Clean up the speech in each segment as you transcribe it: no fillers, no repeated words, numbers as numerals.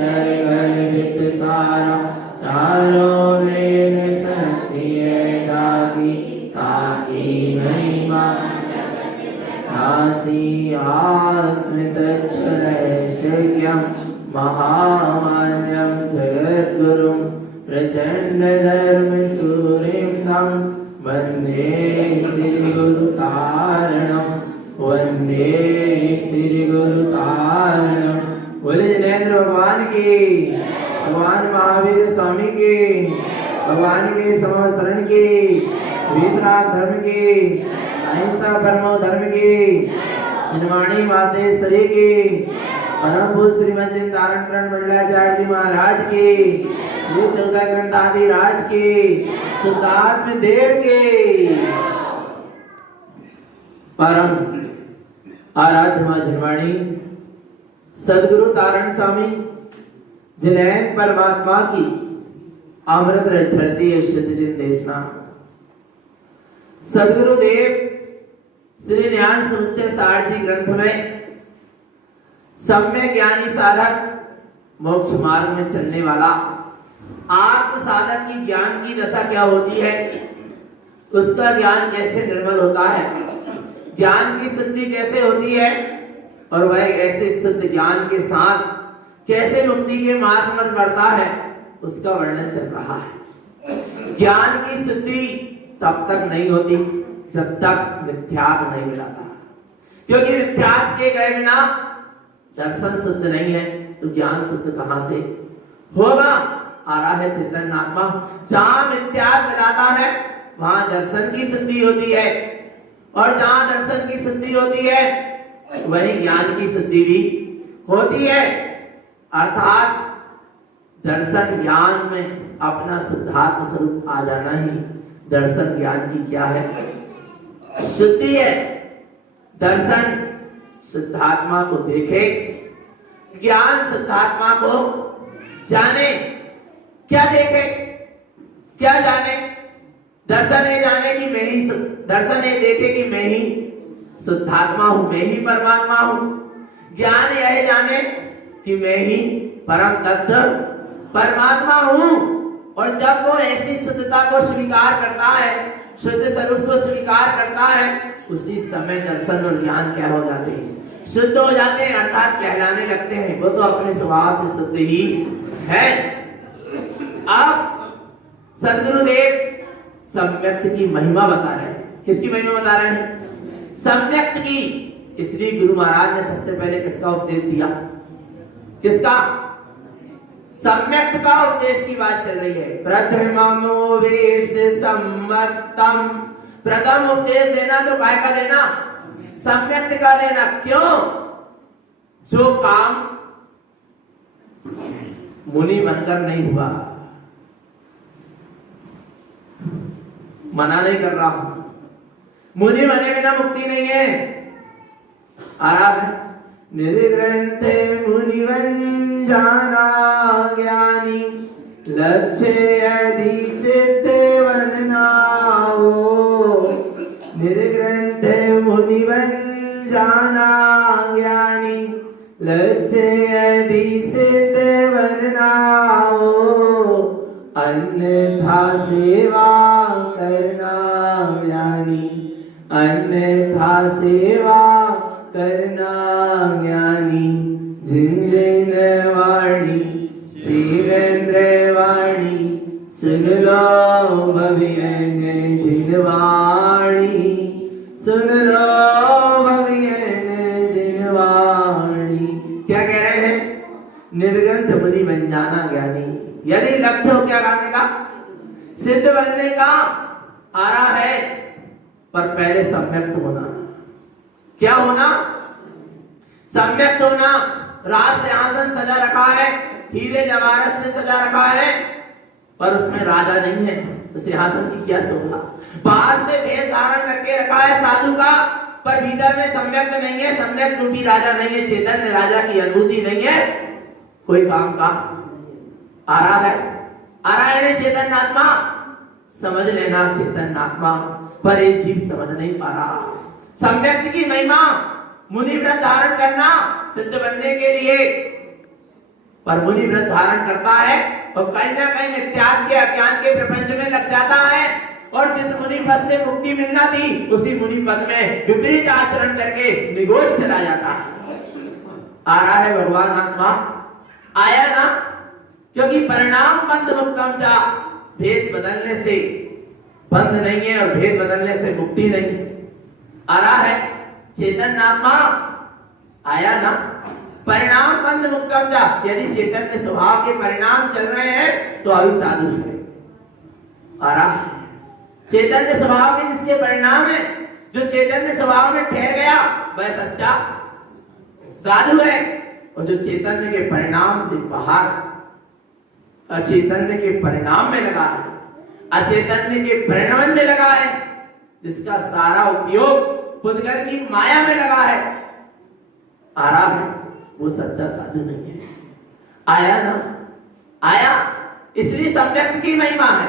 अक्षर गणित सारा चारों वेद शक्ति है जागी ताकी महिमा काशी आत्मतच्छलैश्वर्यं महामान्यं जगद्गुरुं प्रचण्डधर्मसूरिं तं वन्दे श्रीगुरुतारणं वन्दे श्रीगुरुतारणं। बोले जिनेंद्र भगवान की, भगवान महावीर स्वामी की, भगवान के समस्त शरण की, वीतराग धर्म की, अहिंसा परमो धर्म की, निर्वाणी मातेश्वरी की, परम पूज्य श्रीमद तारण मंडलाचार्य जी महाराज की, श्री चौदह ग्रंथ आदि राज की, सिद्धार्थ देव की, परम आराध्य मां झिनवाणी सदगुरु तारण स्वामी जिनैन परमात्मा की अमृत रचरती शुद्ध जिन देशना। सदगुरुदेव श्री ज्ञान समुच्चय सार जी ग्रंथ में सम्यक ज्ञानी साधक मोक्ष मार्ग में चलने वाला आत्म साधक की ज्ञान की दशा क्या होती है, उसका ज्ञान कैसे निर्मल होता है, ज्ञान की सिद्धि कैसे होती है और वह ऐसे सिद्ध ज्ञान के साथ कैसे मुक्ति के मार्ग पर बढ़ता है, उसका वर्णन चल रहा है। ज्ञान की सिद्धि तब तक नहीं होती जब तक मिथ्यात्व नहीं मिलाता, क्योंकि मिथ्यात्व के गए बिना दर्शन सिद्ध नहीं है तो ज्ञान सिद्ध कहां से होगा। आ रहा है चेतन आत्मा, जहां मिथ्यात्व मिलाता है वहां दर्शन की सिद्धि होती है, और जहां दर्शन की सिद्धि होती है वही ज्ञान की सिद्धि भी होती है। अर्थात दर्शन ज्ञान में अपना सिद्धात्म स्वरूप आ जाना ही दर्शन ज्ञान की क्या है, सिद्धि है। दर्शन सिद्धात्मा को देखे, ज्ञान सिद्धात्मा को जाने। क्या देखे क्या जाने? दर्शन ये जाने कि मैं ही, दर्शन ये देखे कि मैं ही शुद्धात्मा हूं, मैं ही परमात्मा हूं। ज्ञान यह जाने कि मैं ही परम तत्व परमात्मा हूं। और जब वो ऐसी शुद्धता को स्वीकार करता है, शुद्ध स्वरूप को स्वीकार करता है, उसी समय दर्शन और ज्ञान क्या हो जाते हैं, शुद्ध हो जाते हैं, अर्थात कहलाने लगते हैं। वो तो अपने स्वभाव से शुद्ध ही है। अब सदगुरुदेव सम्यक्त की महिमा बता रहे हैं। किसकी महिमा बता रहे हैं? सम्यक्त की। इसलिए गुरु महाराज ने सबसे पहले किसका उपदेश दिया? किसका? सम्यक्त का उपदेश की बात चल रही है। प्रथमोवेश सम्मतम, प्रथम उपदेश देना तो काय का देना? सम्यक्त का देना। क्यों? जो काम मुनि बनकर नहीं हुआ, मना नहीं कर रहा हूं, मुनि बने बिना मुक्ति नहीं है। आ रहा है निर्ग्रंथे मुनिवंजाना ज्ञानी लक्ष्य यदि सिद्ध वननाओ। निर्ग्रंथे मुनिवंजाना ज्ञानी लक्ष्य यदि सिद्ध वननाओ। अन्यथा सेवा करना ज्ञानी, अन्यथा सेवा करना ज्ञानी। जिन वाणी जीवेंद्र वाणी सुन लो भवियन, जिन वाणी सुन लो भवियन जिन वाणी। क्या कह रहे हैं? निर्ग्रंथ मुनि बन जाना ज्ञानी। यदि लक्ष्य हो क्या करने का? सिद्ध बनने का आ रहा है, पर पहले सम्यक्त होना। क्या होना? सम्यक्त होना। राज सिंहासन सजा रखा है, हीरे जवाहरात से सजा रखा है, पर उसमें राजा नहीं है, तो सिंहासन की क्या शोभा। बाहर से वेश धारण करके रखा है साधु का, पर भीतर में सम्यक्त नहीं है, सम्यक्त रूपी राजा नहीं है, चैतन्य राजा की अनुभूति नहीं है, कोई काम का आ रहा है नहीं चैतन्य आत्मा। समझ लेना चैतन्य आत्मा, पर एक जीव समझ नहीं पा रहा। सम्यक्त की महिमा, मुनि व्रत धारण करना सिद्ध बनने के लिए पर मुनि व्रत धारण करता है और कहीं ना कहीं मिथ्यात्व के अज्ञान के प्रपंच में लग जाता है, और जिस मुनि पद से मुक्ति मिलना थी उसी मुनि पद में विपरीत आचरण करके निगोद चला जाता है। आ रहा है भगवान आत्मा, आया ना, क्योंकि परिणाम बंध मुक्तम जा, भेष बदलने से बंध नहीं है और भेद बदलने से मुक्ति नहीं है। आ रहा है चेतन आत्मा, आया ना, परिणाम बंध मुक्तम जा, यदि चैतन्य स्वभाव के परिणाम चल रहे हैं तो अभी साधु है। आ रहा है चैतन्य स्वभाव के जिसके परिणाम है, जो चैतन्य स्वभाव में ठहर गया वह सच्चा साधु है, और जो चैतन्य के परिणाम से बाहर अचैतन्य के परिणाम में लगा है, अचैतन्य के परिणाम में लगा है, जिसका सारा उपयोग पुद्गल की माया में लगा है, आ रहा है वो सच्चा साधु नहीं है। आया ना, आया, इसलिए सम्यक्त की महिमा है।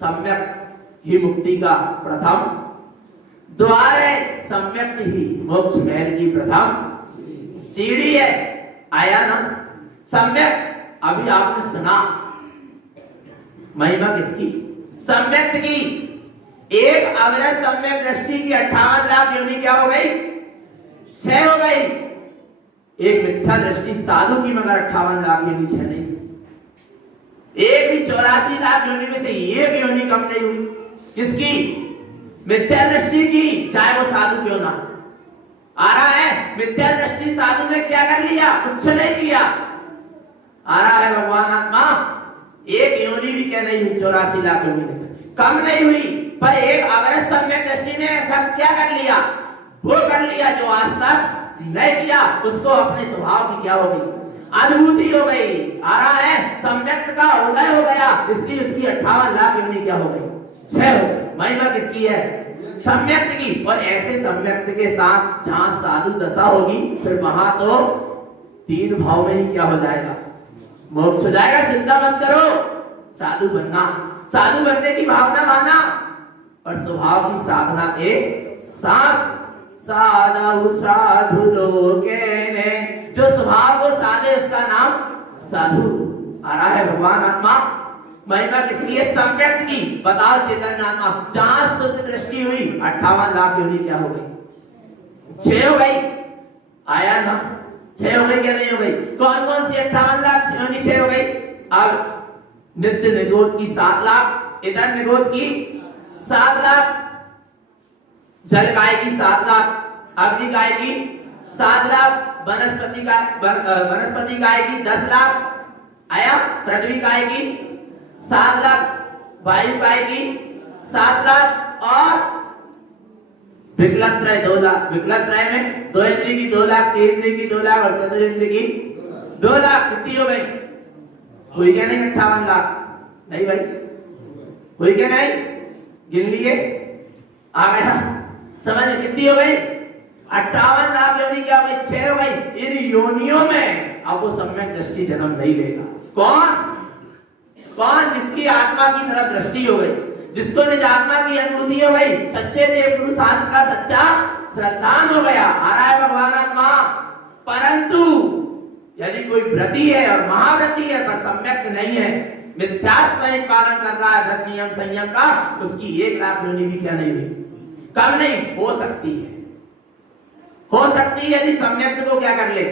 सम्यक्त ही मुक्ति का प्रथम द्वार है, सम्यक्त ही मोक्ष महल की प्रथम सीढ़ी है। आया ना, सम्यक्त, अभी आपने सुना महिमा किसकी? सम्यक्त की। एक अवरज सम्यक दृष्टि की 58 लाख योनि क्या हो गई? 6 हो गई। एक मिथ्या दृष्टि साधु की मगर 58 लाख योनि 6 नहीं। एक भी 84 लाख योनि में से एक योनि कम नहीं हुई। किसकी? मिथ्या दृष्टि की, चाहे वो साधु क्यों ना। आ रहा है मिथ्या दृष्टि साधु ने क्या कर लिया? कुछ नहीं किया। आ रहा है भगवान आत्मा, एक योनि भी क्या नहीं हुई, 84 लाख योनि में से कम नहीं हुई, पर एक अवरज सम्यक दृष्टि ने ऐसा क्या कर लिया? वो कर लिया जो आज तक नहीं किया। उसको अपने स्वभाव की क्या हो गई? अनुभूति हो गई। आ रहा है सम्यक्त का उदय हो गया, इसलिए उसकी 58 लाख योनि क्या हो गई? 6 हो गई। महिमा किसकी है? सम्यक्त की। और ऐसे सम्यक्त के साथ जहां साधु दशा होगी, फिर वहां तो 3 भाव में ही क्या हो जाएगा? मोक्ष हो जाएगा। चिंता मत करो, साधु बनना, साधु बनने की भावना माना, और स्वभाव की साधना के साथ साधु साधु लोके ने, जो स्वभाव को साधे उसका नाम साधु। आ रहा है भगवान आत्मा, महिमा किसकी है? सम्यक्त की। बताओ चैतन्य आत्मा, जहां शुद्ध दृष्टि हुई 58 लाख योनि क्या हो गई? 6 हो गई। आया ना, 6 हो गई क्या नहीं हो गई? कौन कौन सी 58 लाख योनि 6 हो गई? अब नित्य निगोद की 7 लाख, इधर निगोद की 7 लाख, जल गाय की 7 लाख, अग्नि गाय की 7 लाख, वनस्पति गाय की 10 लाख, आया पृथ्वी गाय की 7 लाख, वायु गाय की 7 लाख, और विकलत त्रय 2 लाख। विकलत त्रय में 2 इंद्रिय की 2 लाख, 3 इंद्रिय की 2 लाख और चतुर्इंद्रिय की 2 लाख। कितनी हो गई? हुई क्या नहीं? 58 लाख नहीं भाई, हुई क्या नहीं? गिन लिए? आ गया समझ में? कितनी हो गई? 58 लाख योनि क्या हो गई? 6 हो गई। इन योनियों में अब वो सम्यक दृष्टि जन्म नहीं लेगा। कौन? कौन? जिसकी आत्मा की तरफ दृष्टि हो गई, जिसको निज आत्मा की अनुभूति हो गई, सच्चे देव गुरु शास्त्र का सच्चा श्रद्धान हो गया। आ रहा है भगवान आत्मा। परंतु यदि कोई व्रती है और महाव्रती है पर सम्यक नहीं है, मिथ्यात्व सहित पालन कर रहा है व्रत नियम संयम का, उसकी 1 लाख योनि भी क्या नहीं हुई? कम नहीं हो सकती है। हो सकती है यदि सम्यक को क्या कर ले?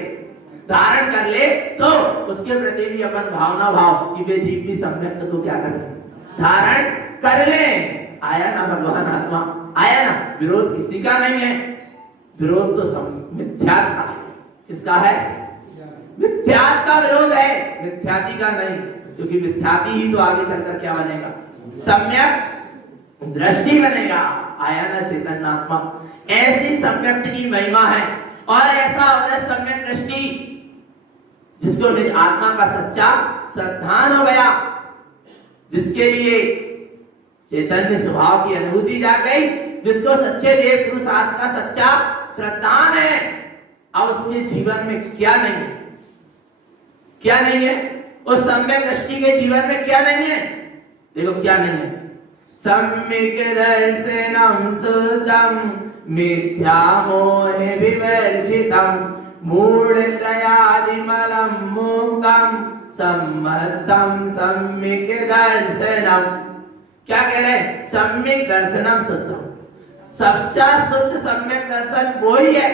धारण कर ले, तो उसके प्रति भी अपन भावना भाव कि वे जीव भी सम्यक को क्या कर ले? धारण कर ले। आया ना भगवान आत्मा? आया ना? विरोध किसी का नहीं है, विरोध तो मिथ्यात्व का है। किसका है? मिथ्यात्व का विरोध है, मिथ्याति का नहीं, क्योंकि मिथ्याति ही तो आगे चलकर क्या बनेगा? सम्यक दृष्टि बनेगा। आया ना चेतन आत्मा? ऐसी सम्यक की महिमा है, और ऐसा सम्यक दृष्टि जिसको निज आत्मा का सच्चा श्रद्धान हो गया, जिसके लिए चैतन्य स्वभाव की अनुभूति जा गई, जिसको सच्चे देव गुरु शास्त्र का सच्चा श्रद्धान है, अब उसके जीवन में क्या नहीं है? क्या नहीं है? उस सम्यक दृष्टि के जीवन में क्या नहीं है? देखो क्या नहीं है? सम्यक दर्शनम सुतम मिथ्या मोह विवर्जितम मूढ़त्रयादिमलं मुक्तं सम्मतं सम्यक् दर्शनम। क्या कह रहे हैं? सम्यक दर्शनम शुद्धम। सच्चा शुद्ध सम्यक दर्शन वही है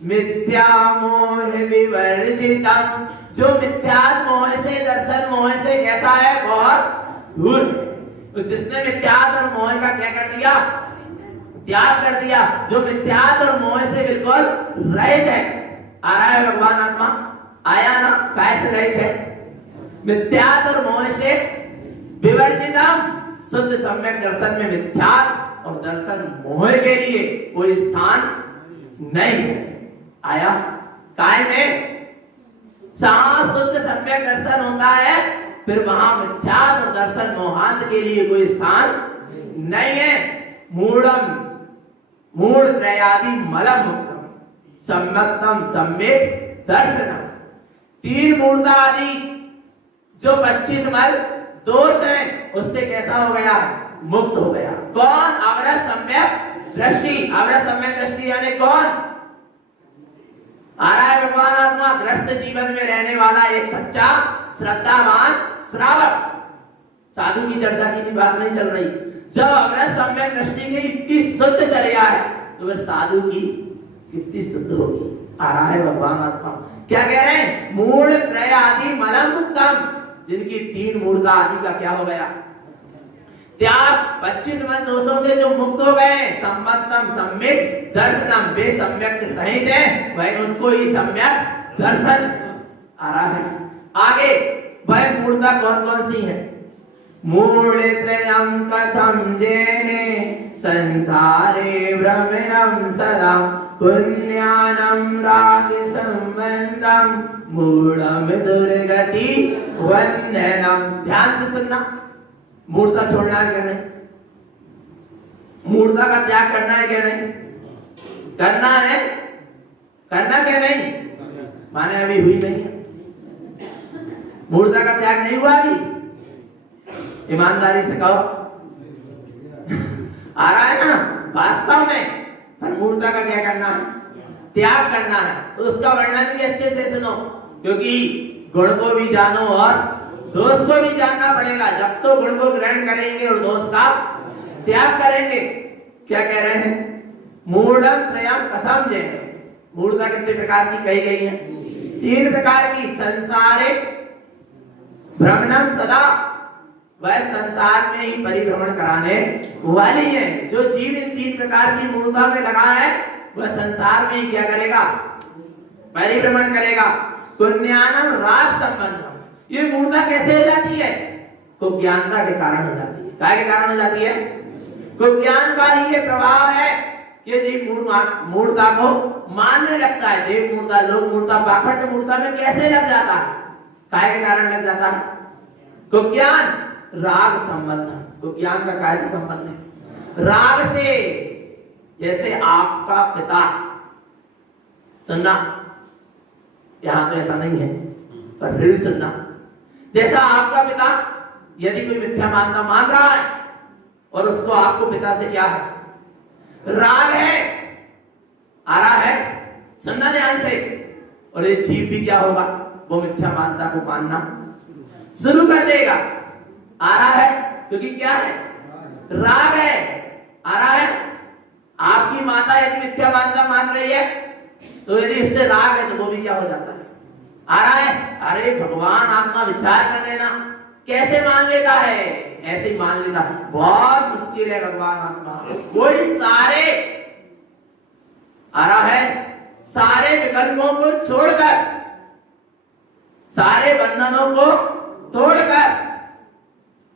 मिथ्या मोह विवर्जितम, जो मिथ्या मोह से दर्शन मोह से कैसा है? बहुत दूर। उस जिसने मिथ्यात और मोह का क्या कर दिया? त्याग कर दिया, जो मिथ्यात और मोह से बिल्कुल रहित है। आ रहा है भगवान आत्मा? आया ना? कैसे रहित है? मिथ्यात और मोह से विवर्जितम। शुद्ध सम्यक दर्शन में मिथ्यात और दर्शन मोह के लिए कोई स्थान नहीं है। आया? काय में जहां शुद्ध सम्यक दर्शन होता है फिर वहां मिथ्यात और दर्शन मोहांत के लिए कोई स्थान नहीं है। मूढ़म मूढ़ त्रयादि मलम मुक्तम सम्मतम सम्यक दर्शनम। तीन मूर्ता आदि जो 25 मल दोष है उससे कैसा हो गया? मुक्त हो गया। कौन? अवरस सम्यक दृष्टि। अवरस सम्यक दृष्टि यानी कौन? आ रहा है भगवान आत्मा ग्रस्त जीवन में रहने वाला एक सच्चा श्रद्धावान श्रावक। साधु की चर्चा की बात नहीं चल रही। जब अवरस सम्यक दृष्टि की इतनी शुद्ध चर्या है तो वह साधु की कितनी शुद्ध होगी। आ रहा है भगवान आत्मा क्या कह रहे हैं? मूढ़ त्रय आदि मलम मुक्तम, जिनकी तीन मूर्ता आदि का क्या हो गया? त्याग। 25 मल दोषों से जो मुक्त हो गए, सम्मतम सम्यक दर्शनम, वे सम्यक सहित है वह उनको ही सम्यक दर्शन। आ रहा है आगे वह मूर्ता कौन कौन सी है? मूढ़त्रयं कथं जेने संसारे भ्रमणं सदा पुण्यानं राग संबंधं मूढ़ं दुर्गति वंदनम। ध्यान से सुनना। मूर्ता छोड़ना है क्या नहीं? मूर्ता का त्याग करना है क्या नहीं? करना है। करना क्या नहीं? माने अभी हुई नहीं है। मूर्ता का त्याग नहीं हुआ अभी। ईमानदारी से कहो। आ रहा है ना? वास्तव में पर मूर्ता का क्या करना है? त्याग करना है। तो उसका वर्णन भी अच्छे से सुनो, क्योंकि गुण को भी जानो और दोष को भी जानना पड़ेगा। जब तो गुण को ग्रहण करेंगे और दोष का त्याग करेंगे। क्या कह रहे हैं? मूढ़ं त्रयं कथं जेने। मूर्ता कितने प्रकार की कही गई है? 3 प्रकार की। संसारे भ्रमणं सदा, वह संसार में ही परिभ्रमण कराने वाली है। जो जीव इन 3 प्रकार की मूर्ता में लगा है वह संसार में ही क्या करेगा? परिभ्रमण करेगा। पुण्यानम राग संबंधम, ये मूर्ता कैसे हो जाती है? तो ज्ञानता के कारण हो जाती है। क्या के कारण हो जाती है? तो ज्ञान का ही ये प्रभाव है कि जीव मूर्ता को मानने लगता है। देव मूर्ता, लोक मूर्ता, पाखंड मूर्ता में कैसे लग जाता है? काय के कारण लग जाता है? तो ज्ञान राग संबंध। तो ज्ञान का कैसे संबंध है? राग से। जैसे आपका पिता, सुनना, यहां तो ऐसा नहीं है पर फिर सुनना। जैसा आपका पिता यदि कोई मिथ्या मानना मान रहा है और उसको आपको पिता से क्या है? राग है। आ रहा है? सुनना ध्यान से। और ये जीव भी क्या होगा? वो मिथ्या मानता को मानना शुरू कर देगा। आ रहा है? क्योंकि क्या है? राग है। आ रहा है? आपकी माता यदि मिथ्या मानता मान रही है तो यदि इससे राग है तो वो भी क्या हो जाता है? आ रहा है? अरे भगवान आत्मा विचार कर लेना कैसे मान लेता है? ऐसे ही मान लेता। बहुत मुश्किल है भगवान आत्मा। कोई सारे, आ रहा है, सारे विकल्पों को छोड़कर, सारे बंधनों को तोड़कर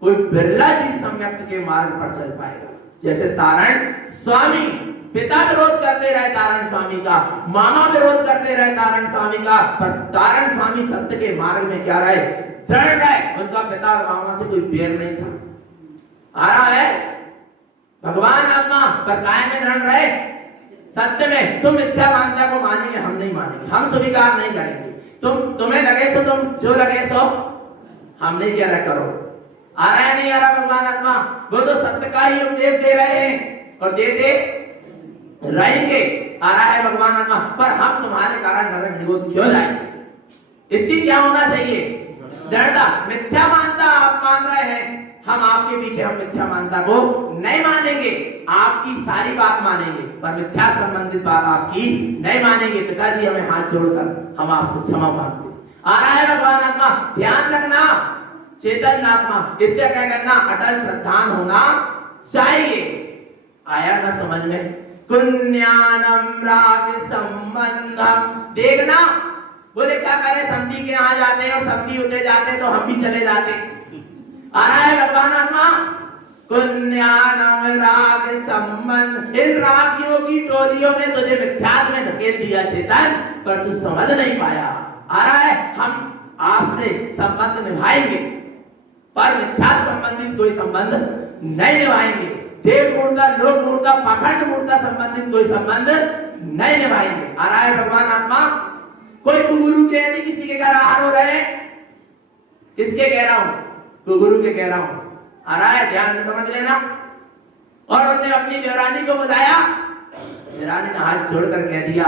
कोई बिरला जीव सम्यक्त के मार्ग पर चल पाएगा। जैसे तारण स्वामी, पिता विरोध करते रहे तारण स्वामी का, मामा विरोध करते रहे तारण स्वामी का, पर तारण स्वामी सत्य के मार्ग में क्या रहे? दृढ़ रहे। उनका पिता और मामा से कोई बैर नहीं था। आ रहा है? भगवान आत्मा पर कायम में दृढ़ रहे सत्य में। तुम मिथ्या मानता को मानेंगे, हम नहीं मानेंगे, हम स्वीकार नहीं करेंगे। तुम्हें लगे सो तुम, जो लगे सो हम नहीं कह रहे करो। आ रहा है? नहीं आ रहा? भगवान आत्मा वो तो सत्य का ही उपदेश दे रहे हैं और देते रहेंगे। आ रहा है भगवान आत्मा, पर हम तुम्हारे कारण नरक निगोद क्यों जाएंगे? इतनी क्या होना चाहिए? दृढ़ता। मिथ्या मानता आप मान रहे हैं, हम आपके पीछे हम मिथ्या मानता को नहीं मानेंगे, आपकी सारी बात मानेंगे, पर मिथ्या संबंधित बात आपकी नहीं मानेंगे। पिताजी हमें हाथ जोड़कर हम आपसे क्षमा मांगते। आ रहा है भगवान आत्मा, ध्यान रखना चेतन आत्मा, इतना क्या करना, अटल श्रद्धान होना चाहिए। आया ना समझ में? कुन्यानम राग संबंधम, देखना बोले क्या करे, समधी के यहाँ जाते हैं और समधी होते जाते तो हम भी चले जाते। आ रहा है भगवान आत्मा, कुन्यानम राग संबंध, इन रागियों की टोलियों ने तुझे मिथ्यात्व में धकेल दिया चेतन, पर तू समझ नहीं पाया। आ रहा है, हम आपसे संबंध निभाएंगे पर मिथ्या संबंधित कोई संबंध नहीं निभाएंगे। देव मूर्ता, लोक मूर्ता, पाखंड मूर्ता संबंधित कोई संबंध नहीं निभाएंगे। आ रहा है भगवान आत्मा, कोई गुरु के नहीं किसी के घर आ रहे, किसके कह रहा हूं? तो गुरु के कह रहा हूं। आ रहा है, ध्यान से समझ लेना। और उन्होंने अपनी देवरानी को बुलाया, देवरानी ने हाथ जोड़कर कह दिया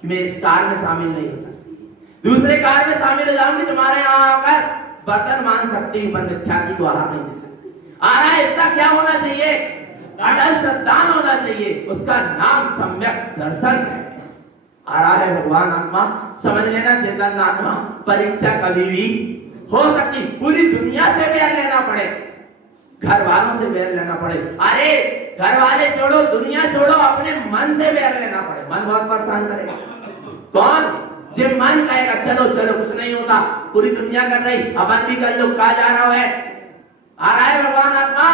कि मैं इस कार में शामिल नहीं हो सकती, दूसरे कार में शामिल हो जाऊंगी, तुम्हारे यहाँ आकर बर्तन मान सकती हूं, पर मिथ्यात्व को आहार नहीं दे सकती। आ रहा है, इतना क्या होना चाहिए? अटल श्रद्धान होना चाहिए, उसका नाम सम्यक दर्शन है। आ रहा है भगवान आत्मा, समझ लेना चेतन आत्मा, परीक्षा कभी भी हो सकती, पूरी दुनिया से बैर लेना पड़े, घर वालों से बैर लेना पड़े, अरे घर वाले छोड़ो, दुनिया छोड़ो, अपने मन से बैर लेना पड़े। मन बहुत परेशान करेगा। कौन? जब मन कहेगा चलो चलो कुछ नहीं होता, पूरी दुनिया कर रही, अपन भी कर लो, कहा जा रहा है। आ रहा है भगवान आत्मा,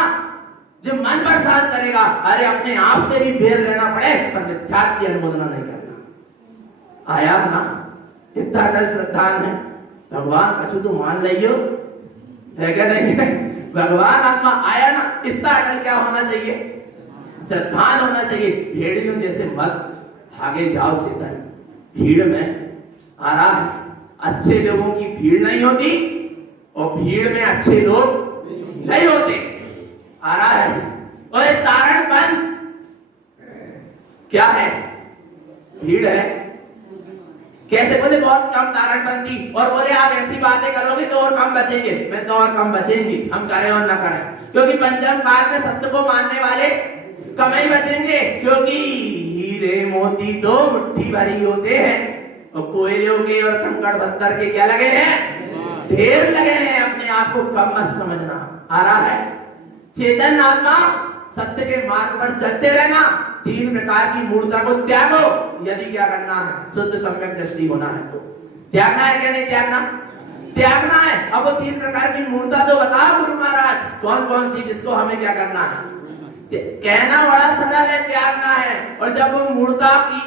जब मन परेशान करेगा, अरे अपने आप से भी बैर लेना पड़े, पर मिथ्यात्व की अनुमोदना नहीं करना। आया ना, इतना अटल श्रद्धान है भगवान, कछु तो मान लियो है क्या? नहीं है भगवान आत्मा, आया ना, इतना अटल क्या होना चाहिए? श्रद्धान होना चाहिए। भेड़ियों जैसे मत आगे जाओ चेतन, भीड़ में आ रहा है, अच्छे लोगों की भीड़ नहीं होती और भीड़ में अच्छे लोग नहीं होते। आ रहा है, और एक तारणपन क्या है? भीड़ है। कैसे? बोले बहुत कम तारणपन थी, और बोले आप ऐसी बातें करोगे तो और कम बचेंगे। मैं तो और कम बचेंगे, हम करें और ना करें, क्योंकि पंचम काल में सत्य को मानने वाले कम ही बचेंगे, क्योंकि हीरे मोती तो मुट्ठी भरी होते हैं और कोयलों के और कंकड़ पत्थर के क्या लगे हैं? ढेर लगे हैं। अपने आप को कम मत समझना। आ रहा है, चेतन आत्मा, सत्य के मार्ग पर चलते रहना, तीन प्रकार की मूर्ता को त्यागो। यदि क्या करना है? शुद्ध सम्यक दृष्टि होना है तो त्यागना है, क्या नहीं त्यागना? त्यागना है। अब वो तीन प्रकार की मूर्ता तो बताओ गुरु महाराज, कौन कौन सी, जिसको हमें क्या करना है? कहना बड़ा सरल है, त्यागना है। और जब वो मूर्ता की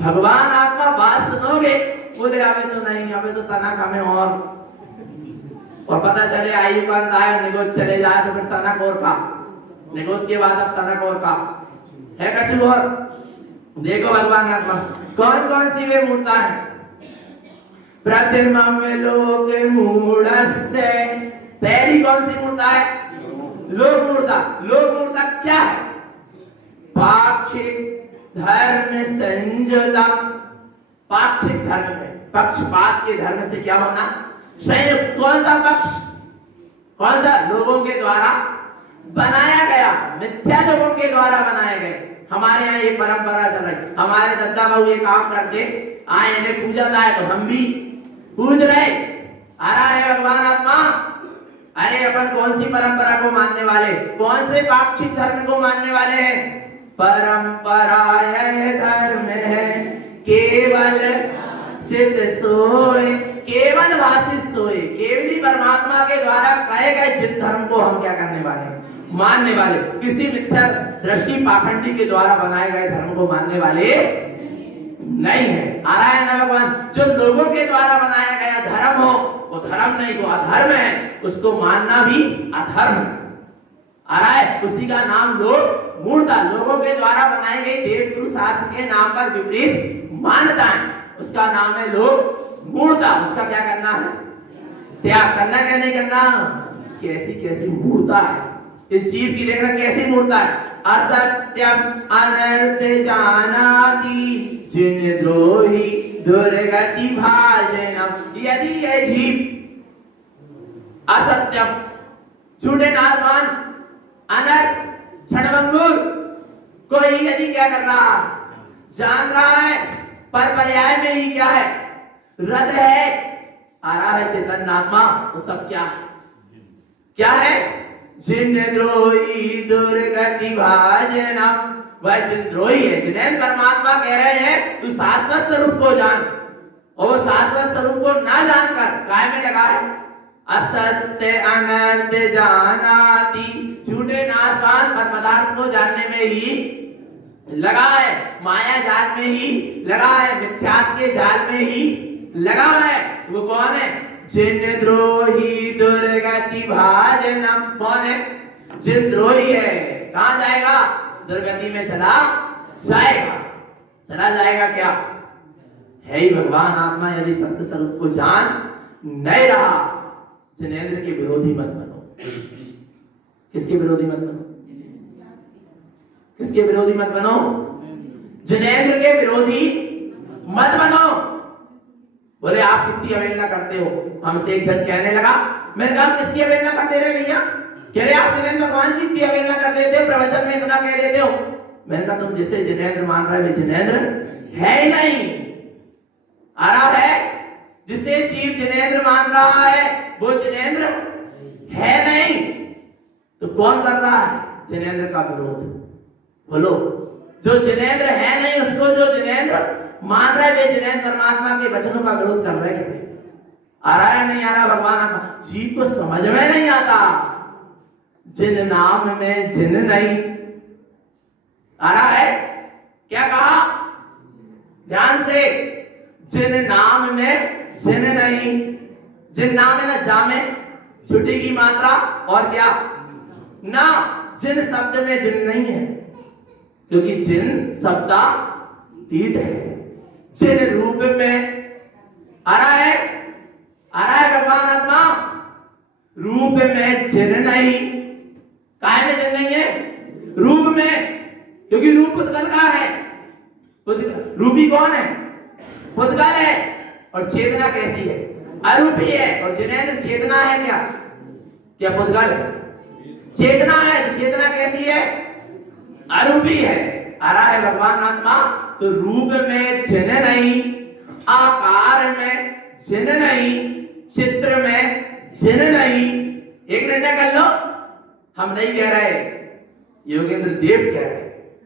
भगवान आत्मा बात सुनोगे, बोले अबे तो नहीं, अबे तो तनक हमें और पता चले आयु का अंत आया, निगोद चले जाए तो फिर तनक और का, निगोद के बाद अब तनक और का है, कछु और। देखो भगवान आत्मा, कौन कौन सी वे मूर्ता है? प्रतिमम लोक मूढ़स्य, पहली कौन सी मूर्ता है? लोक मूर्ता। लोक मूर्ता क्या है? पाक्षिक धर्म संजोदा, पाक्षिक धर्म में, पक्षपात के धर्म से क्या होना? संयुक्त। कौन सा पक्ष? कौन सा? लोगों के द्वारा बनाया गया, मिथ्या लोगों के द्वारा बनाए गए। हमारे यहाँ ये परंपरा चल रही, हमारे दादा बाबू ये काम करके आए, इन्हें पूजा था तो हम भी पूज रहे। आ रहा है भगवान आत्मा, अरे अपन कौन सी परंपरा को मानने वाले, कौन से पाक्षिक धर्म को मानने वाले हैं? परंपरा यह धर्म है केवल सिद्ध सोए, केवल वासित सोए, केवल ही परमात्मा के द्वारा कहे गए जिन धर्म को हम क्या करने वाले हैं? मानने वाले। किसी मिथ्या दृष्टि पाखंडी के द्वारा बनाए गए धर्म को मानने वाले नहीं है। आ रहा है ना भगवान, जो लोगों के द्वारा बनाया गया धर्म हो वो धर्म नहीं, वो अधर्म है, उसको मानना भी अधर्म है। आ रहा है, उसी का नाम लोक मूर्ता, लोगों के द्वारा बनाई गई देव गुरु शास्त्र के नाम पर विपरीत मान्यताएं, उसका नाम है लोक मूर्ता। उसका क्या करना है? त्याग करना, क्या नहीं करना? कैसी कैसी मूर्ता है, इस जीव की देखना कैसी मूर्ता है। असत्यम अनर्थ जानाति जिन द्रोही दुर्गति भाजनम। यदि यह जीव असत्यम झूठे नाशवान अनर्थ क्षणभंगुर कोई यदि क्या कर रहा है, जान रहा है, पर पर्याय में ही क्या है, रद है, आ रहा है चेतन आत्मा, तो सब क्या है, क्या है, जिन द्रोही दुर्गति भाजनम। वह जिन द्रोही है, जिन्हें परमात्मा कह रहे हैं तू शाश्वत स्वरूप को जान, और वो शाश्वत स्वरूप को ना जानकर काय में लगा है, असत्य अनर्थ जानाति, झूठे नाशवान पर पदार्थ को जानने में ही लगा है, माया जाल में ही लगा है, मिथ्यात्व के जाल में ही लगा है। वो कौन है, जिन द्रोही दुर्गति भाजनम। कौन है, जिन द्रोही है, कहां जाएगा, दुर्गति में चला जाएगा। चला जाएगा क्या है ही भगवान आत्मा। यदि सत्य स्वरूप को जान नहीं रहा, जिनेंद्र के विरोधी मत बनो। किसके विरोधी मत बनो, किसके विरोधी मत बनो, जिनेंद्र के विरोधी मत बनो। बोले आप कितनी अवहेलना करते हो, हमसे एक जन कहने लगा, मैंने कहा किसकी अवहेलना करते रहे भैया, कह रहे आप जिनेंद्र भगवान की कितनी अवहेलना कर देते हो, प्रवचन में इतना कह देते हो। मैंने कहा तुम जिसे जिनेंद्र मान रहे हो जिनेंद्र है ही नहीं। आ रहा है, जिसे जीव जिनेंद्र मान रहा है वो जिनेंद्र है नहीं, तो कौन कर रहा है जिनेंद्र का विरोध। बोलो, जो जिनेंद्र है नहीं उसको जो जिनेंद्र मान रहे वे जिनेंद्र परमात्मा के वचनों का विरोध कर रहे हैं। आ रहा है नहीं आ रहा, भगवान जीव को समझ में नहीं आता, जिन नाम में जिन नहीं। आ रहा है, क्या कहा, ध्यान से, जिन नाम में जिन नहीं। जिन नाम है ना, जा में छुट्टी की मात्रा और क्या ना, जिन शब्द में जिन नहीं है, क्योंकि जिन शब्दातीत है। जिन रूप में आ रहा है, आ रहा है भगवान आत्मा, रूप में जिन नहीं। काय में जिन नहीं है, रूप में, क्योंकि रूप पुद्गल का है। रूपी कौन है, पुद्गल है। और चेतना कैसी है, अरूपी है। और जिनेंद्र चेतना है, क्या क्या पुद्गल चेतना है, चेतना कैसी है, अरूपी है। आ रहा है भगवान आत्मा, तो रूप में जिन नहीं, आकार में जिन नहीं, चित्र में जिन नहीं। एक निर्णय कर लो, हम नहीं कह रहे, योगेंद्र देव कह रहे।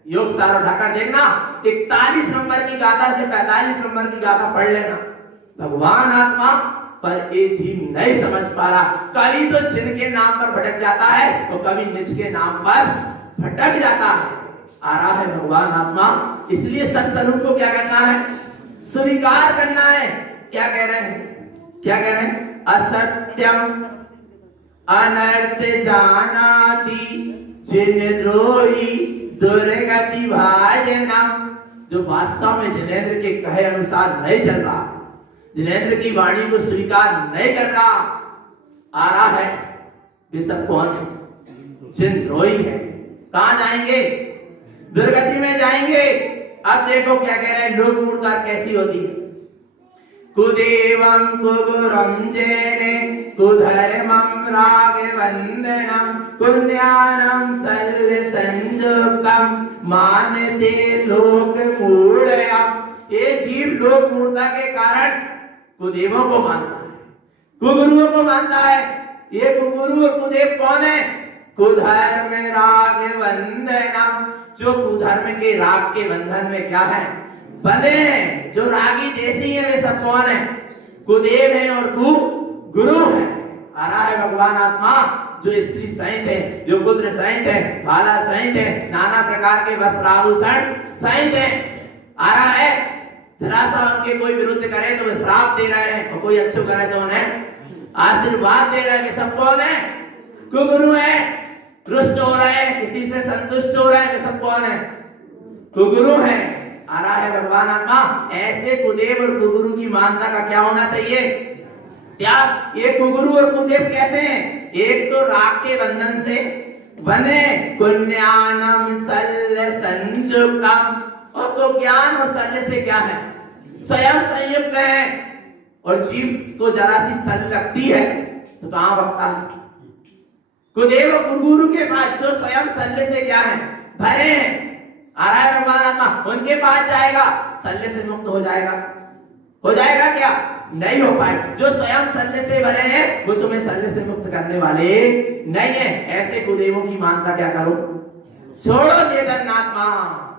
योग सार उठाकर देखना, 41 नंबर की गाथा से 45 नंबर की गाथा पढ़ लेना। भगवान आत्मा पर ये जीव नहीं समझ पा रहा, कभी तो जिनके नाम पर भटक जाता है और कभी निज के नाम पर भटक जाता है। आ रहा है भगवान आत्मा, इसलिए सत्स्वरूप को क्या करना है, स्वीकार करना है। क्या कह रहे हैं, क्या कह रहे हैं, असत्यम अनर्थ जानाति जिन द्रोही दुर्गति भाजनम। जो वास्तव में जिनेंद्र के कहे अनुसार नहीं चल रहा, जिनेंद्र की वाणी को स्वीकार नहीं कर रहा, आ रहा है, वे सब कौन है, जिन द्रोही है। कहां जाएंगे, दुर्गति में जाएंगे। अब देखो क्या कह रहे हैं, लोक मूर्ता कैसी होती है। कुदेवं कुगुरं जेने कुधर्मं रागवंदनं कुज्ञानं शल्य संयुक्तं मानते लोक मूढ़या। ये जीव लोक मूर्ता के कारण कुदेवों को मानता है, कुगुरुओं को मानता है। ये कुगुरु और कुदेव कौन है, कुधर्म राग बंधनम, जो कुधर्म के राग के बंधन में क्या है, बंधे हैं। जो रागी देसी है वे सब कौन है, कुदेव है और कुगुरु है। आ रहा है भगवान आत्मा, जो स्त्री सहित है, जो पुत्र सहित है, भाला सहित है, नाना प्रकार के वस्त्राभूषण सहित है। आ रहा है, जरा सा उनके कोई विरुद्ध करे तो वे श्राप दे रहे हैं, और कोई अच्छा करे तो उन्हें आशीर्वाद दे रहे हैं। सब कौन है, कुगुरु है। रुष्ट हो रहे हैं, किसी से संतुष्ट हो रहे हैं, वे सब कौन है, कुगुरु है। आ रहा है भगवान आत्मा, ऐसे कुदेव और कुगुरु की मानता का क्या होना चाहिए, त्याग। ये कुगुरु और कुदेव कैसे हैं, एक तो राग के बंधन से बने पुण्यानम शल्य संयुक्तम। और तो ज्ञान और शल्य से क्या है, स्वयं संयुक्त है। और जीव को जरा सी शल्य लगती है तो कहां बकता है। कुदेव गुरु के पास जो स्वयं शल्य से क्या है, भरे हैं, आ रहा है भगवान आत्मा, उनके पास जाएगा, शल्य से मुक्त हो जाएगा। हो जाएगा क्या, नहीं हो पाए। जो स्वयं शल्य से भरे हैं वो तुम्हें शल्य से मुक्त करने वाले नहीं है। ऐसे कुदेवों की मानता क्या करो, छोड़ो। चेतन आत्मा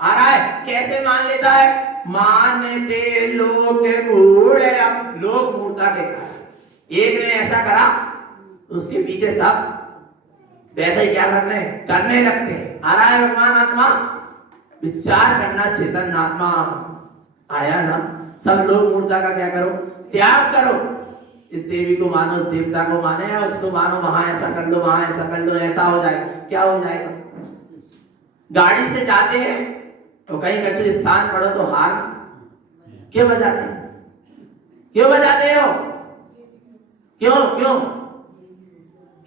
आ रहा है, कैसे मान लेता है, मानते लोग लोग मूर्ता के कारण। एक ने ऐसा करा उसके पीछे सब वैसा ही क्या करने लगते हैं। आ रहा है भगवान आत्मा, विचार करना। चेतन आत्मा आया ना, सब लोग मूर्ता का क्या करो, त्याग करो। इस देवी को मानो, उस देवता को माने, या उसको मानो, वहां ऐसा कर लो, वहां ऐसा कर लो, ऐसा हो जाएगा। क्या हो जाएगा, गाड़ी से जाते हैं तो कहीं कच्चे स्थान पड़ो तो हार क्यों बजाते, क्यों बजाते हो, क्यों क्यों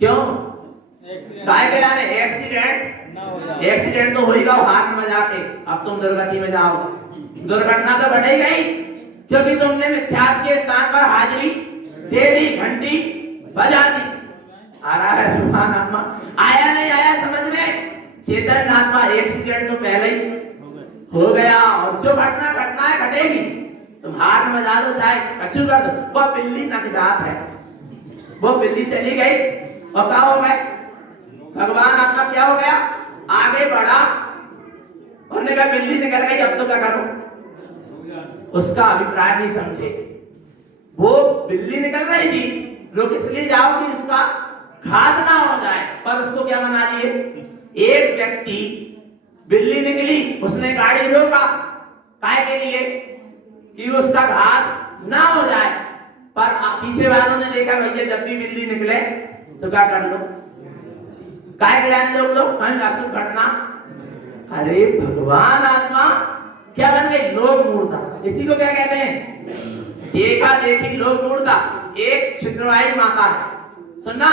क्यों, काय के जाने, एक्सीडेंट तो होगा हाथ में जाके। अब तुम दुर्गति में जाओगे, दुर्घटना तो घटेगी ही, क्योंकि तुमने मिथ्यात्व के स्थान पर हाजिरी दे दी, घंटी बजा दी। आ रहा है भगवान आत्मा, आया नहीं आया समझ में। चेतन आत्मा एक्सीडेंट तो पहले ही हो गया, और जो घटना है घटेगी। तुम हाथ में जा दो, चाहे कचू कर दो, वो बिल्ली नकजात है, वो बिल्ली चली गई और क्या हो गए, भगवान आत्मा क्या हो गया, आगे बढ़ा और ने कहा बिल्ली निकल गई, अब तो क्या करो। उसका अभिप्राय नहीं समझे, वो बिल्ली निकल रही थी, रुक इसलिए जाओ कि उसका घात ना हो जाए, पर उसको क्या बना लिए। एक व्यक्ति, बिल्ली निकली, उसने गाड़ी रोका, काय के लिए कि उसका घात ना हो जाए। पर पीछे वालों ने देखा भैया जब भी बिल्ली निकले तो क्या कर लो, काय के जाने लोग कहीं अशुभ घटना। अरे भगवान आत्मा क्या बन गई, लोक मूर्ता। इसी को क्या कहते हैं, देखा देखी लोक मूर्ता। एक छिद्रवाई माता है, सुनना,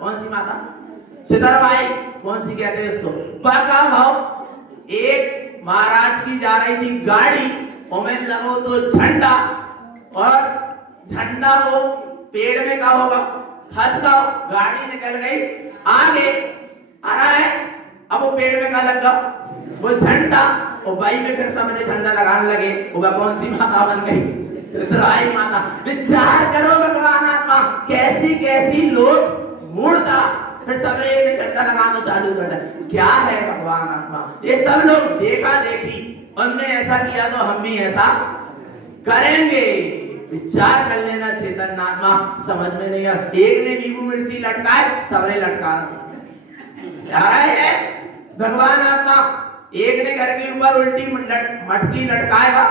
कौन सी माता, छिद्रवाई, कौन सी कहते हैं इसको, पका भाव। एक महाराज की जा रही थी गाड़ी, ओमेन लगो तो झंडा, और झंडा वो पेड़ में का होगा, फंस गया, गाड़ी निकल गई आगे। आ रहा है, अब वो पेड़ में का लग गया, वो झंडा, और भाई में फिर सबने झंडा लगाने लगे, वो कौन सी माता बन गई, छिद्रवाई माता। विचार करो भगवान आत्मा, कैसी कैसी लोग मूर्ता, फिर सबने झंडा लगाना चालू कर दिया। क्या है भगवान आत्मा, ये सब लोग देखा देखी, उनने ऐसा किया तो हम भी ऐसा करेंगे। विचार कर लेना चेतन आत्मा, समझ में नहीं आ। एक ने नींबू मिर्ची लटकाए, सबने लटका है भगवान आत्मा। एक ने घर के ऊपर उल्टी मटकी लटकाएगा,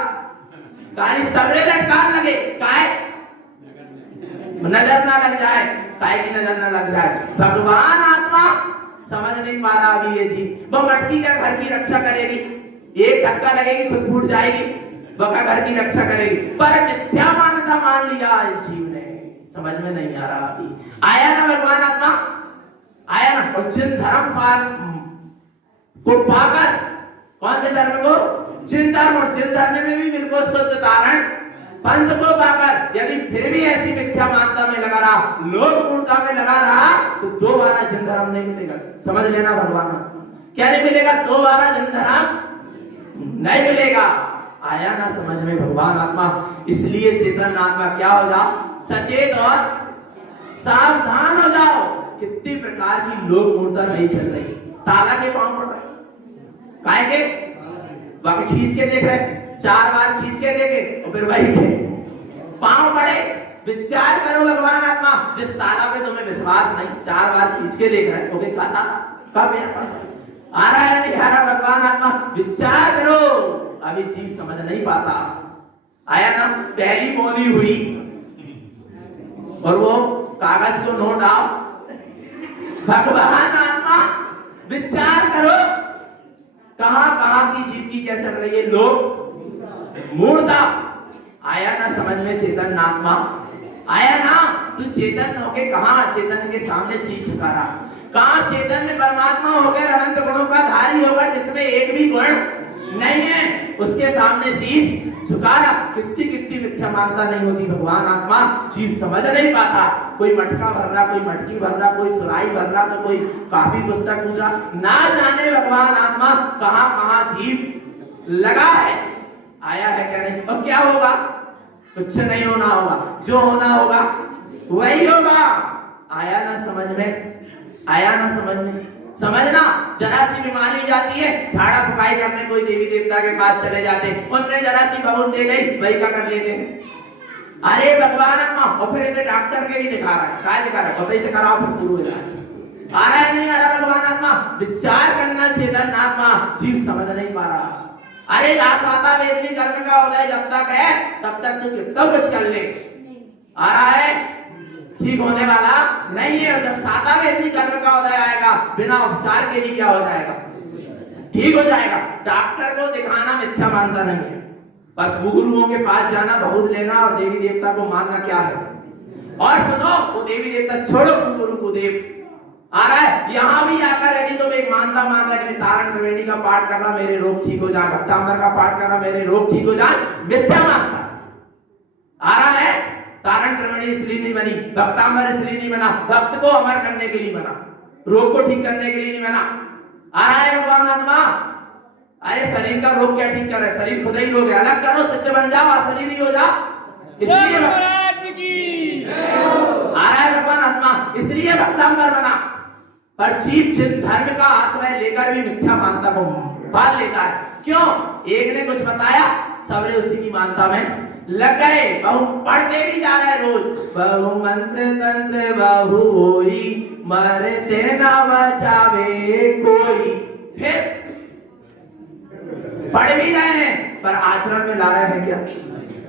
सबने लटकाने लगे, काय नजर ना लग जाए, काय की नजर ना लग जाए। भगवान आत्मा समझ नहीं पा रहा अभी ये जी, वो मटकी का घर की रक्षा करेगी, एक धक्का लगेगी खुद फूट जाएगी, वह घर की रक्षा करेगी। पर मिथ्या मान्यता मान लिया इस जीव ने, समझ में नहीं आ रहा अभी। आया ना भगवान आत्मा, आया ना। और जिन धर्म को पाकर, कौन से धर्म को, जिन धर्म, और जिन धर्म में भी बिल्कुल शुद्ध तारण पंथ को पाकर यदि फिर भी ऐसी मिथ्या मान्यता में लगा रहा, लोक मूर्ता में लगा रहा, तो दोबारा जिन धर्म नहीं मिलेगा। समझ लेना भगवान, क्या नहीं मिलेगा, दोबारा जिन धर्म नहीं मिलेगा। आया ना समझ में भगवान आत्मा। इसलिए चेतन आत्मा क्या हो जाओ, सचेत और सावधान हो जाओ। कितनी प्रकार की लोक मूर्ता नहीं चल रही, ताला के पांव पड़ रहे, काय के बाकी खींच के देख रहे, 4 बार खींच के देखे और फिर वही के पांव पड़े। विचार करो भगवान आत्मा, जिस ताला पे तुम्हें विश्वास नहीं, 4 बार खींच के देख रहे हो, तो क्या ताला कब आ रहा है नहीं आ रहा, भगवान आत्मा विचार करो। अभी चीज समझ नहीं पाता। आया ना, पहली बोली हुई और वो कागज को नोट आओ। भगवान आत्मा विचार करो, कहां कहां की जीव की क्या चल रही है, लोग मूर्ता। आया ना समझ में चेतन आत्मा, आया ना। तू चेतन होके कहां चेतन के सामने सी झुका रहा, कहाँ चैतन्य परमात्मा होकर अनंत गुणों का धारी होकर जिसमें एक भी गुण नहीं है, उसके सामने शीश झुका रहा। कितनी कितनी मिथ्या मानता नहीं होती भगवान आत्मा, चीज समझ नहीं पाता। कोई मटका भर रहा, कोई मटकी भर रहा, कोई सुराई भर रहा, तो कोई काफी पुस्तक पूछ रहा, ना जाने भगवान आत्मा कहाँ कहाँ जीव लगा है, आया है क्या नहीं। और क्या होगा? कुछ नहीं होना होगा, जो होना होगा वही होगा। आया ना समझ में, आया ना समझ में। समझना, जरा सी बीमारी जाती है, झाड़ा फुकाई करने कोई देवी देवता के पास चले जाते, उनने जरा सी बबूल दे गई, वही क्या कर लेते हैं। अरे भगवान आत्मा, और फिर इसे डॉक्टर के भी दिखा रहा है, क्या दिखा रहा है, बताइए से कराओ फिर पूरा इलाज। आ रहा है नहीं आ रहा भगवान आत्मा, विचार करना चेतन आत्मा, जीव समझ नहीं पा रहा। अरे आसाता वेदनी कर्म का उदय जब तक है तब तक तू कितना कुछ कर ले, आ रहा है ठीक होने वाला नहीं है। जब सादा वेदनी कर्म का उदय आएगा, बिना उपचार के भी क्या हो जाएगा, ठीक हो जाएगा। डॉक्टर को दिखाना मिथ्या मानता नहीं है, पर गुरुओं के पास जाना, बहुत लेना और देवी देवता को मानना क्या है। और सुनो, वो देवी देवता छोड़ो, गुरु को देव आ रहा है। यहाँ भी आकर यदि तुम एक मानता मान रहा कि तारण त्रिवेणी का पाठ कर रहा मेरे रोग ठीक हो जाए, भक्तांबर का पाठ कर रहा मेरे रोग ठीक हो जाए, मिथ्या मानता आ रहा है। तारण त्रिवेणी इसलिए नहीं बनी, भक्तांबर इसलिए नहीं बना, भक्त को अमर करने के लिए बना, रोग को ठीक करने के लिए नहीं बना। आ रहा है भगवान आत्मा। अरे शरीर का रोग क्या ठीक कर रहा है, शरीर खुद ही रोग है, अलग करो, सिद्ध बन जाओ, शरीर ही हो जाओ। इसलिए आ रहा है भगवान आत्मा, इसलिए भक्तांबर बना। पर जीव जिन धर्म का आश्रय लेकर भी मिथ्या मानता को बात लेता है। क्यों? एक ने कुछ बताया, सबरे उसी की मानता में लग गए। बहु पढ़ते भी जा रहे रोज, बहु मंत्र तंत्र बहु होई, मरते ना बचावे कोई। फिर पढ़ भी रहे हैं, पर आचरण में ला रहे हैं क्या?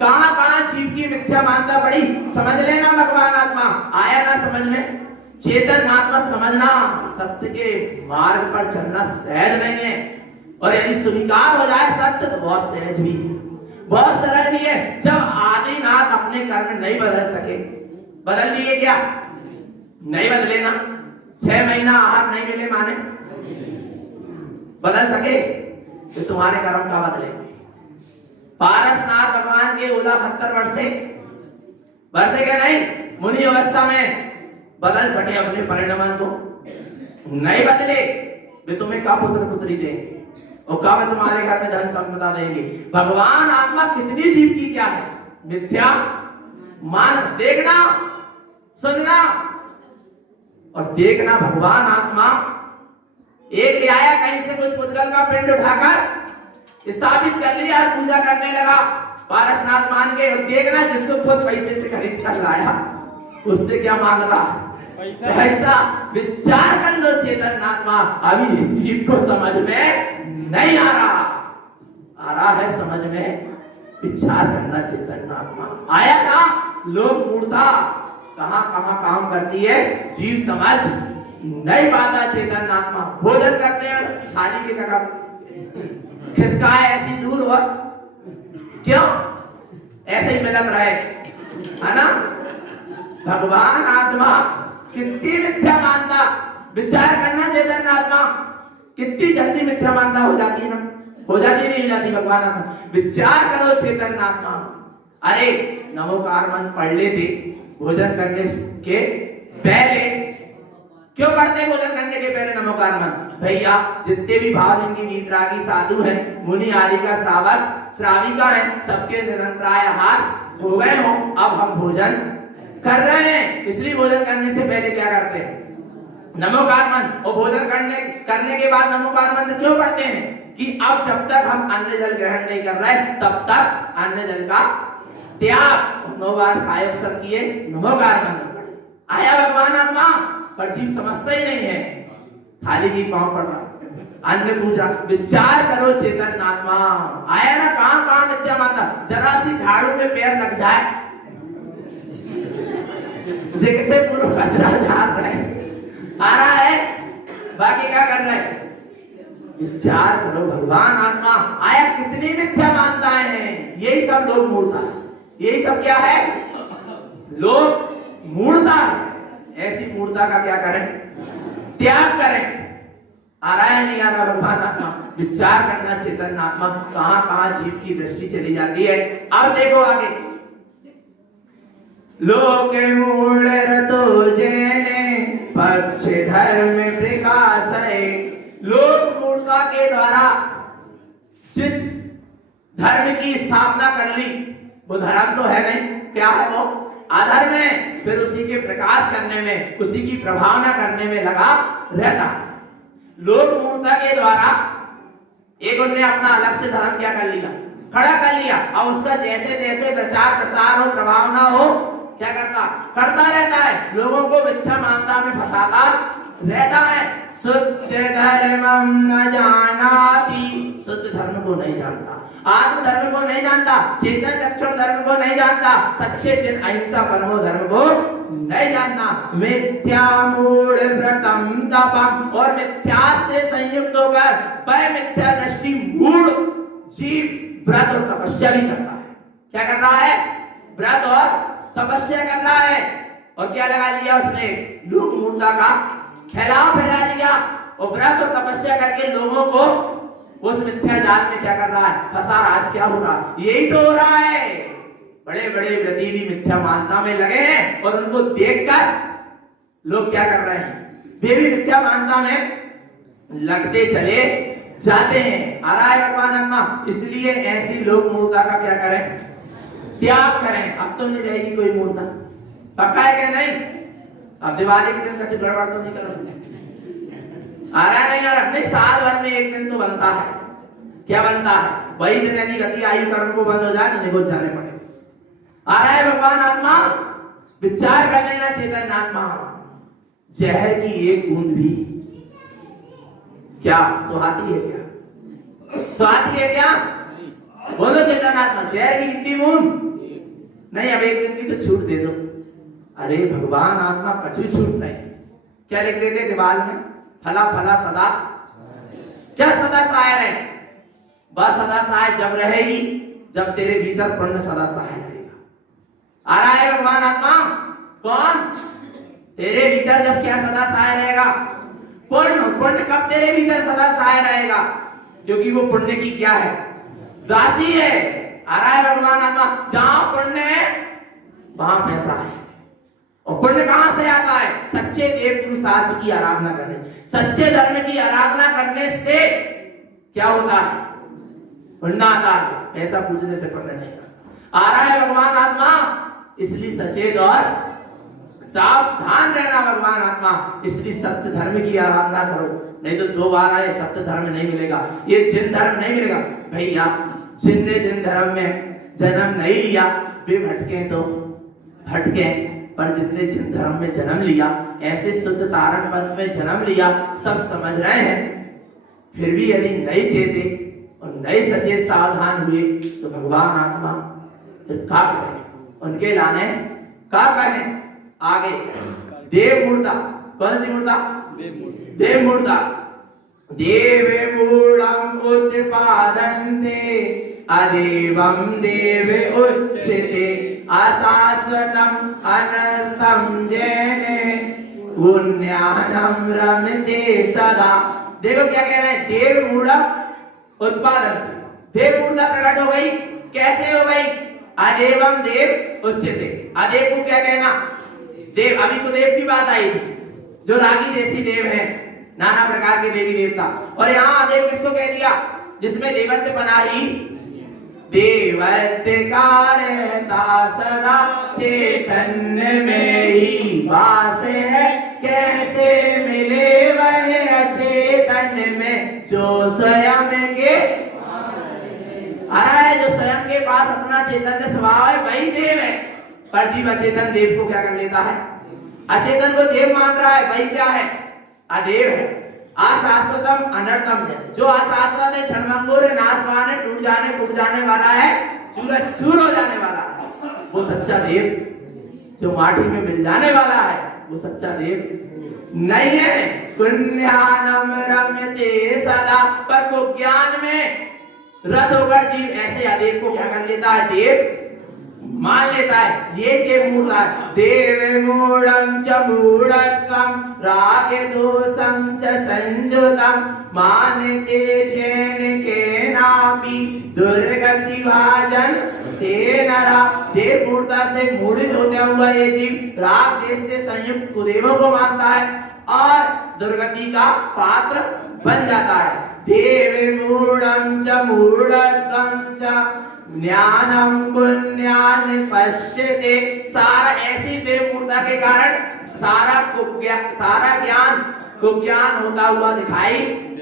कहां कहां जीव की मिथ्या मानता पड़ी, समझ लेना भगवान आत्मा। आया ना समझ में, चेतन आत्मा समझना, सत्य के मार्ग पर चलना सहज नहीं है। और यदि स्वीकार हो जाए सत्य तो बहुत सहज भी है, बहुत सरल भी है। जब आदिनाथ अपने कर्म नहीं बदल सके, बदल लिए क्या? नहीं बदले ना, 6 महीना आहार नहीं मिले माने बदल सके, तो तुम्हारे कर्म का बदलेंगे। पारसनाथ भगवान के 69 वर्षे के नहीं, मुनि अवस्था में बदल सके अपने परिणाम को, नहीं बदले, वे तुम्हें का पुत्र पुत्री देंगे और का में तुम्हारे घर में धन संपदा देंगे। भगवान आत्मा कितनी जीव की क्या है, मिथ्या मान। देखना, सुनना और देखना। भगवान आत्मा एक ले आया कहीं से कुछ पुद्गल का पिंड उठाकर स्थापित कर लिया, पूजा करने लगा पारसनाथ मान के। देखना, जिसको खुद पैसे से खरीद कर लाया, उससे क्या मांग रहा, पैसा। विचार कर लो चेतन आत्मा, अभी इस जीव को समझ में नहीं आ रहा है समझ में। विचार करना चेतन आत्मा। आया था लोग मूर्ता कहां कहां काम करती है, जीव समझ नहीं पाता चेतन आत्मा। भोजन करते हैं थाली के कगा खिसका है ऐसी दूर, और क्यों ऐसे ही मिलत रहे, है ना। भगवान आत्मा कितनी मिथ्या मानता, विचार करना चेतन आत्मा कितनी जल्दी मिथ्या मानना हो जाती है ना, हो जाती नहीं जाती भगवान आत्मा। विचार करो चेतन आत्मा। अरे नमोकार मंत्र पढ़ लेते भोजन करने के पहले। क्यों पढ़ते भोजन करने के पहले नमोकार मंत्र? भैया जितने भी भावलिंगी वीतरागी साधु हैं, मुनि आदि का श्रावक श्राविका है, सबके निरंतराय हाथ हो गए हो, अब हम भोजन कर रहे हैं। इसलिए भोजन करने से पहले क्या करते हैं, नमोकार मंत्र। और भोजन करने के बाद नमोकार मंत्र क्यों पढ़ते हैं? कि अब जब तक हम अन्न जल ग्रहण नहीं कर रहे तब तक अन्न जल का त्याग। 9 बार आयोजन किए, नमोकार मंत्र पढ़े। आया भगवान आत्मा, पर जीव समझता ही नहीं है, थाली की पांव पड़ रहा, अन्न पूजा। विचार करो चेतन आत्मा। आया ना, कहां कहां मिथ्या मानता। जरा सी झाड़ू में पैर लग जाए, जैसे पूरा कचरा झाड़ रहे, आ रहा है, बाकी क्या कर रहे हैं? विचार करो भगवान आत्मा। आया कितनी मिथ्या मानताएं हैं, यही सब लोग मूर्ता है। यही सब क्या है, लोग मूर्ता है। ऐसी मूर्ता का क्या करें, त्याग करें। आ रहा है नहीं आ रहा भगवान आत्मा? विचार करना चेतन आत्मा, कहां कहां जीव की दृष्टि चली जाती है। अब देखो आगे, लोक मूल रतो जेने पक्ष धर्म प्रकाश है। लोक मूलता के द्वारा जिस धर्म की स्थापना कर ली वो धर्म तो है नहीं, क्या है वो? अधर्म है। फिर उसी के प्रकाश करने में, उसी की प्रभावना करने में लगा रहता है। लोक मूलता के द्वारा एक उन्होंने अपना अलग से धर्म क्या कर लिया, खड़ा कर लिया, और उसका जैसे जैसे प्रचार प्रसार हो, प्रभावना हो, क्या करता रहता है, लोगों को मिथ्या मान्यता में फंसाता रहता है। शुद्ध धर्मम न जानाति, शुद्ध धर्म को नहीं जानता, आत्म धर्म को नहीं जानता, चेतन लक्षण धर्म को नहीं जानता, सच्चे चिन्ह अहिंसा परमो धर्म को नहीं जानता। मिथ्या मूढ़ व्रतम तपम, और मिथ्या से संयुक्त होकर पर मिथ्या दृष्टि मूढ़ जीव व्रत और तपस्या भी करता है। क्या कर रहा है? व्रत और तपस्या कर रहा है। और क्या लगा लिया उसने? लोक मूलता का फैला लिया, और व्रत और तपस्या करके लोगों को उस मिथ्या जाल में क्या कर रहा है? फंसा। आज क्या हो रहा है? यही तो हो रहा है। बड़े बड़े व्रती भी मिथ्या मान्यता में लगे हैं, और उनको देखकर लोग क्या कर रहे हैं? वे भी मिथ्या मान्यता में लगते चले जाते हैं। आ रहा है भगवान आत्मा। इसलिए ऐसी लोक मूलता का क्या करें? त्याग करें। अब तो नहीं रहेगी कोई मूलता, पक्का है क्या? नहीं। अब दिवाली के दिन कच्चे गड़बड़ तो नहीं करोगे? आ रहा है नहीं? यार अपने साल भर में एक दिन तो बनता है। क्या बनता है? वही दिन यदि गति आयु कर्म को बंद हो जाए तो निगोच जाने पड़ेगा। आ रहा है भगवान आत्मा। विचार कर लेना चेतन आत्मा, जहर की एक बूंद भी क्या सुहाती है? क्या सुहाती है? क्या बोलो चेतन आत्मा, जहर की कितनी बूंद नहीं? अब एक दिन की तो छूट दे दो। अरे भगवान आत्मा कछु छूट नहीं। क्या लिख देते दीवार में? फला फला सदा, क्या सदा सहाय रहे? बस सदा सहाय जब रहेगी जब तेरे भीतर पुण्य सदा सहाय रहेगा। आ रहा है भगवान आत्मा। कौन? तेरे भीतर जब क्या सदा सहाय रहेगा? पुण्य। पुण्य कब तेरे भीतर सदा सहाय रहेगा? क्योंकि वो पुण्य की क्या है? दासी है। आ रहा है भगवान आत्मा। जहां पुण्य है वहां पैसा है। और पुण्य कहां से आता है? सच्चे देव गुरु शास्त्र की आराधना करने, सच्चे धर्म की आराधना करने से क्या होता है? पुण्य आता है। पैसा पूजने से पुण्य नहीं आता। आ रहा है भगवान आत्मा। इसलिए सचेत और सावधान रहना भगवान आत्मा। इसलिए सत्य धर्म की आराधना करो, नहीं तो दोबारा ये सत्य धर्म नहीं मिलेगा, ये जिन धर्म नहीं मिलेगा। भैया जिनने जिन धर्म में जन्म नहीं लिया वे भटके तो भटके, पर जिनने जिन धर्म में जन्म लिया, ऐसे शुद्ध तारण पद में जन्म लिया, सब समझ रहे हैं, फिर भी यदि नहीं चेते और नहीं सचेत सावधान हुए तो भगवान आत्मा फिर क्या करें? उनके लाने क्या कहें? आगे देव मूर्ता। कौन सी मूर्ता? देव मूर्ता। देव मूलम उत्पादन्ते अदेवं देव उच्यते अशाश्वतम अनर्थम जैने पुण्यानम रमते सदा। देखो क्या कह रहे हैं? देव मूलक उत्पादन, देव मूर्ता प्रकट हो गई। कैसे हो गई? अदेवम देव उच्यते। अदेव को क्या कहना? देव। अभी तो देव की बात आई थी, जो रागी देसी देव है, नाना प्रकार के देवी देवता। और यहाँ देव किसको कह दिया? जिसमें देवत्व बना ही देवत्व का रहता सदा चैतन्य में ही वास है, कैसे मिले वह अचेतन में जो स्वयं के है, जो स्वयं के पास अपना चैतन्य स्वभाव है वही देव है। पर जीव अचेतन देव को क्या कर लेता है? अचेतन को देव मान रहा है, वही क्या है? अदेव है। अशाश्वतम अनर्थम है। जो अशाश्वत है, क्षणभंगुर है, नाशवान है, टूट जाने फूट जाने वाला है, चूर हो जाने वाला है, वो सच्चा देव। जो माटी में मिल जाने वाला है वो सच्चा देव नहीं है। पुण्यानम रम्यते सदा। पर को ज्ञान में रत होकर जीव ऐसे अदेव को क्या कर लेता है? देव मान लेता है ये देव मूर्त है। देव मूढ़म च मूढ़कम रागे दोषम च संयुतम मानते चैन के नापी दुर्गति भाजन ते नरा। देव मूर्ता से मूढ़ित होता हुआ ये जीव राग देश से संयुक्त कुदेवों को मानता है और दुर्गति का पात्र बन जाता है। देव मूढ़म च मूढ़कम च ज्ञानम पुण्यान पश्यते। सारा ऐसी देवमूर्ता के कारण सारा ज्ञान कुज्ञान होता हुआ दिखाई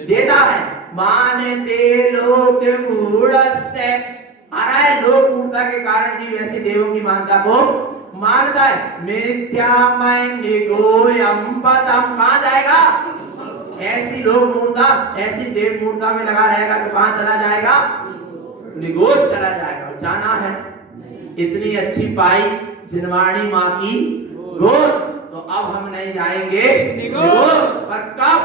देता है। मानते लोक मूढ़स्य आ रहा है लोक मूर्ता के कारण जीव ऐसी देवों की मान्यता को मानता है। मिथ्यामय निगोयम पदम कहां जाएगा? ऐसी लोक मूर्ता ऐसी देव मूर्ता में लगा रहेगा तो कहां चला जाएगा? निगोद चला जाएगा। जाना है इतनी अच्छी पाई जिनवाणी माँ की गोद, तो अब हम नहीं जाएंगे निगोद। पर कब?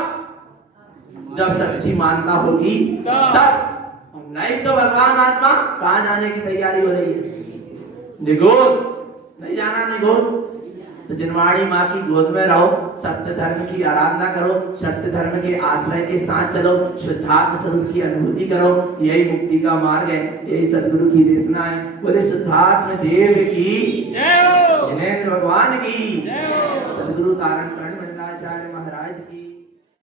जब सच्ची मानता होगी तब। नहीं तो भगवान आत्मा कहां जाने की तैयारी हो रही है? निगोद नहीं जाना। निगोद तो जिनवाणी माँ की गोद में रहो, सत्य धर्म की आराधना करो, सत्य धर्म के आश्रय के साथ चलो, शुद्धात्म स्वरूप की अनुभूति करो। यही मुक्ति का मार्ग है, यही सद्गुरु की देशना है। बोले शुद्धात्म देव की जय, जिनेंद्र भगवान की, सद्गुरु तारण कर्ण मंडलाचार्य महाराज की।